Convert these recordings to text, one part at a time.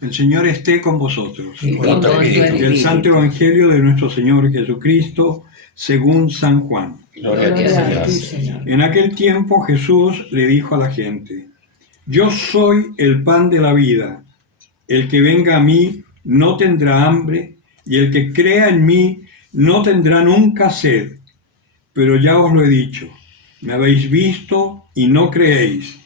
El Señor esté con vosotros. Y con tu espíritu. Del Santo Evangelio de nuestro Señor Jesucristo, según San Juan. Gloria a ti, Señor. En aquel tiempo Jesús le dijo a la gente: Yo soy el pan de la vida. El que venga a mí no tendrá hambre, y el que crea en mí no tendrá nunca sed. Pero ya os lo he dicho, me habéis visto y no creéis.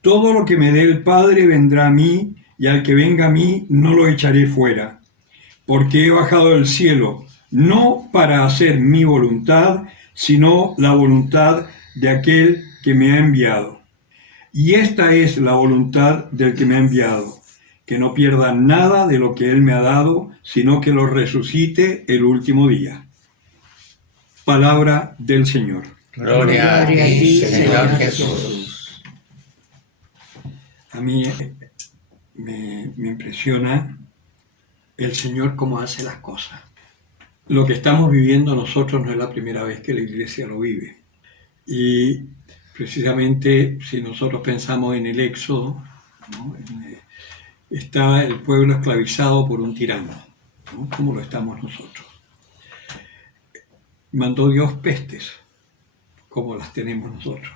Todo lo que me dé el Padre vendrá a mí, y al que venga a mí no lo echaré fuera. Porque he bajado del cielo, no para hacer mi voluntad, sino la voluntad de aquel que me ha enviado. Y esta es la voluntad del que me ha enviado, que no pierda nada de lo que él me ha dado, sino que lo resucite el último día. Palabra del Señor. Gloria a ti, Señor Jesús. A mí me impresiona el Señor cómo hace las cosas. Lo que estamos viviendo nosotros no es la primera vez que la Iglesia lo vive. Y precisamente si nosotros pensamos en el Éxodo, ¿no? Está el pueblo esclavizado por un tirano, ¿no? Como lo estamos nosotros. Mandó Dios pestes, como las tenemos nosotros.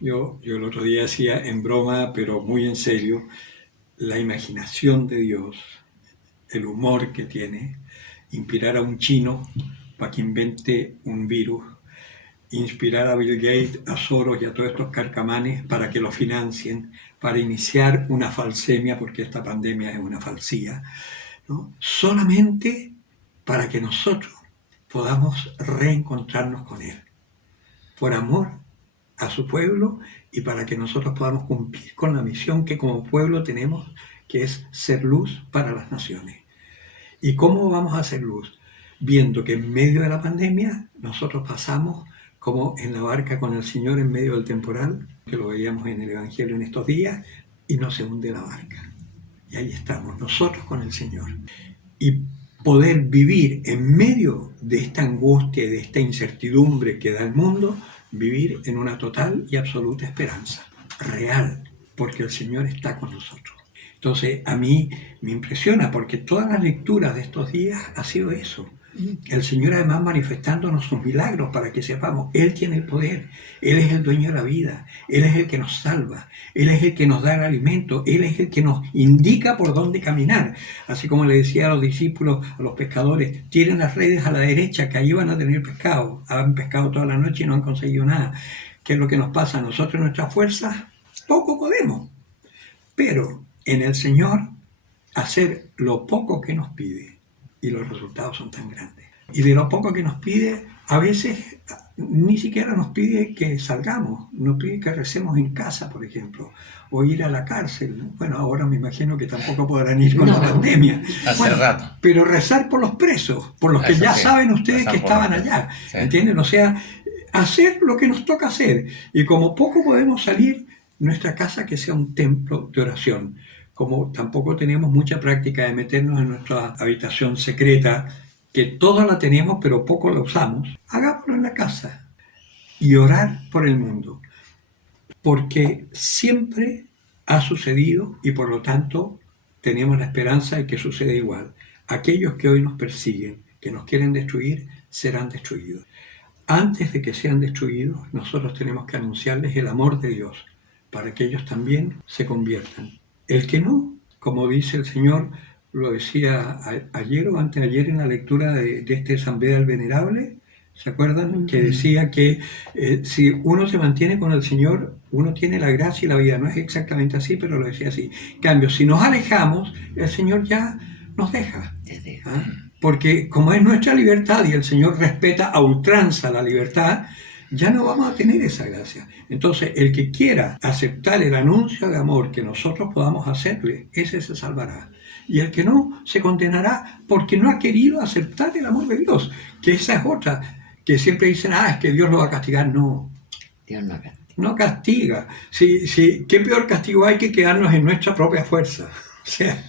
Yo el otro día decía en broma, pero muy en serio, la imaginación de Dios, el humor que tiene, inspirar a un chino para que invente un virus, inspirar a Bill Gates, a Soros y a todos estos carcamanes para que lo financien, para iniciar una falsemia, porque esta pandemia es una falsía, ¿no? Solamente para que nosotros podamos reencontrarnos con Él, por amor a su pueblo y para que nosotros podamos cumplir con la misión que como pueblo tenemos, que es ser luz para las naciones. ¿Y cómo vamos a hacer luz? Viendo que en medio de la pandemia nosotros pasamos como en la barca con el Señor en medio del temporal, que lo veíamos en el Evangelio en estos días, y no se hunde la barca. Y ahí estamos, nosotros con el Señor. Y poder vivir en medio de esta angustia y de esta incertidumbre que da el mundo, vivir en una total y absoluta esperanza, real, porque el Señor está con nosotros. Entonces, a mí me impresiona, porque todas las lecturas de estos días ha sido eso. El Señor además manifestándonos sus milagros para que sepamos, Él tiene el poder, Él es el dueño de la vida, Él es el que nos salva, Él es el que nos da el alimento, Él es el que nos indica por dónde caminar. Así como le decía a los discípulos, a los pescadores, tiren las redes a la derecha, que allí van a tener pescado. Han pescado toda la noche y no han conseguido nada. ¿Qué es lo que nos pasa? Nosotros en nuestras fuerzas poco podemos, pero en el Señor hacer lo poco que nos pide. Y los resultados son tan grandes. Y de lo poco que nos pide, a veces ni siquiera nos pide que salgamos, nos pide que recemos en casa, por ejemplo, o ir a la cárcel. Bueno, ahora me imagino que tampoco podrán ir con la pandemia. Hace rato. Pero rezar por los presos, por los que ya saben ustedes que estaban allá, ¿entienden? O sea, hacer lo que nos toca hacer. Y como poco podemos salir, nuestra casa que sea un templo de oración. Como tampoco tenemos mucha práctica de meternos en nuestra habitación secreta, que toda la tenemos pero poco la usamos, hagámoslo en la casa y orar por el mundo, porque siempre ha sucedido y por lo tanto tenemos la esperanza de que suceda igual. Aquellos que hoy nos persiguen, que nos quieren destruir, serán destruidos. Antes de que sean destruidos, nosotros tenemos que anunciarles el amor de Dios, para que ellos también se conviertan. El que no, como dice el Señor, lo decía ayer o anteayer en la lectura de este San Beda el Venerable, ¿se acuerdan? Que decía que si uno se mantiene con el Señor, uno tiene la gracia y la vida. No es exactamente así, pero lo decía así. En cambio, si nos alejamos, el Señor ya nos deja. ¿Ah? Porque como es nuestra libertad y el Señor respeta a ultranza la libertad, ya no vamos a tener esa gracia. Entonces, el que quiera aceptar el anuncio de amor que nosotros podamos hacerle, ese se salvará. Y el que no, se condenará porque no ha querido aceptar el amor de Dios. Que esa es otra, que siempre dicen, es que Dios lo va a castigar. No, Dios no castiga. No castiga. ¿Qué peor castigo hay que quedarnos en nuestra propia fuerza? O sea,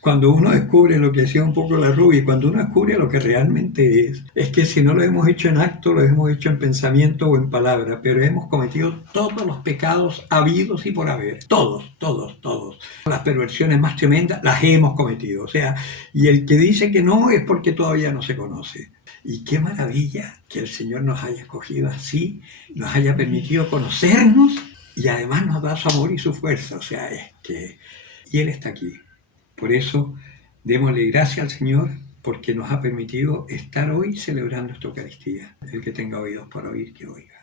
Cuando uno descubre lo que decía un poco la Ruby, cuando uno descubre lo que realmente es que si no lo hemos hecho en acto, lo hemos hecho en pensamiento o en palabra, pero hemos cometido todos los pecados habidos y por haber. Todos, todos, todos. Las perversiones más tremendas las hemos cometido. O sea, y el que dice que no es porque todavía no se conoce. Y qué maravilla que el Señor nos haya escogido así, nos haya permitido conocernos y además nos da su amor y su fuerza. O sea, es que... Y Él está aquí. Por eso, démosle gracias al Señor porque nos ha permitido estar hoy celebrando esta Eucaristía. El que tenga oídos para oír, que oiga.